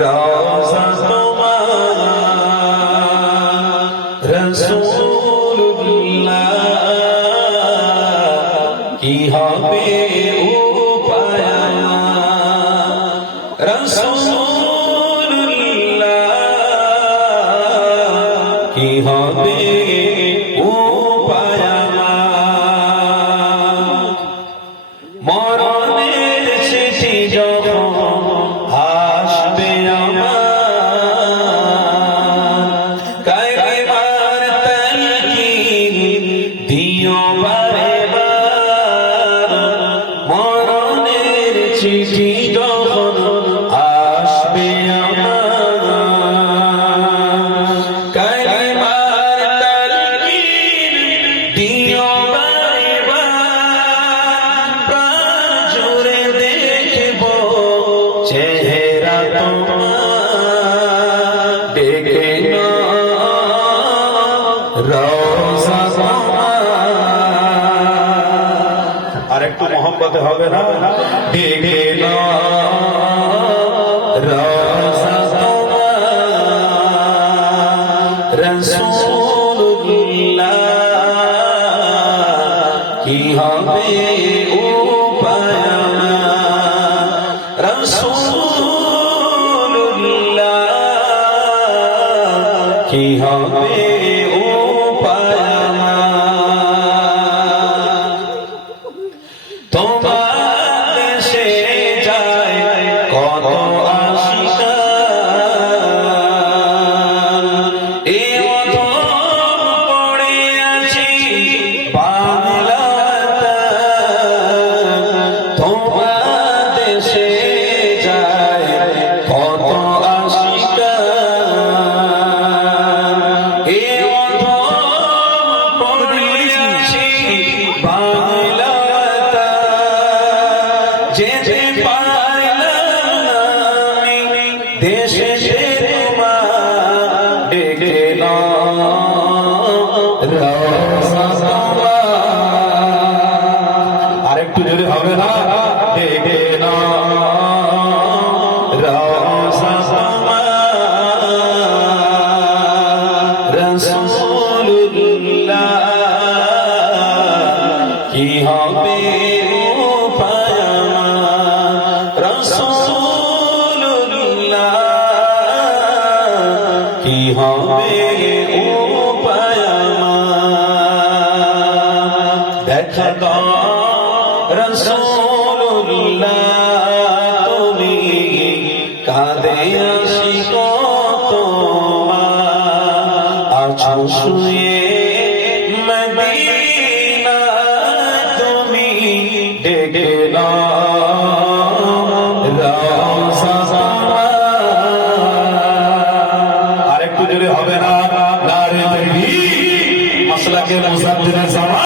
রওজা তোমার রাসূলুল্লাহ কি হবে উপায় রাসূলুল্লাহ কি হবে উপায় মরণের চিঠি যখন আসবে আমার কায়বার তালকিন দিও বারে বার মরণের চিঠি যখন আসবে আমার কায়বার তালকিন দিও বারে বার চেহারা তোমার দেখে না রওজা তোমার আর একটু মোহাম্মতে হবে না দেখে না রওজা তোমার রাসূলুল্লাহ কি হবে উপায় রাসূলুল্লাহ কি হবে উপায় তোমার দেশে যায় কত আশিকা এ অধম পড়ে আছি বাংলাতে তোমার দেশে কত আশিকা এ অধম পড়ে আছি বাংলাতে যেতে পারলাম না আমি দেশে তোমার ডেকে না রওজা তোমার আরেকটু জোরে হবে না ডেকে না রওজা তোমার রাসূলুল্লাহ কি হবে উপায় রাসূলুল্লাহ কি হবে উপায় দেখা দাও রাসূলুল্লাহ তুমি কাঁদে আশিক তোমার আছো শুয়ে মদিনা তুমি ডেকে না রওজা তোমার আরেকটু জোরে হবে না নারে তাকবীর মাসলাকে মুসাদ্দিদের জামা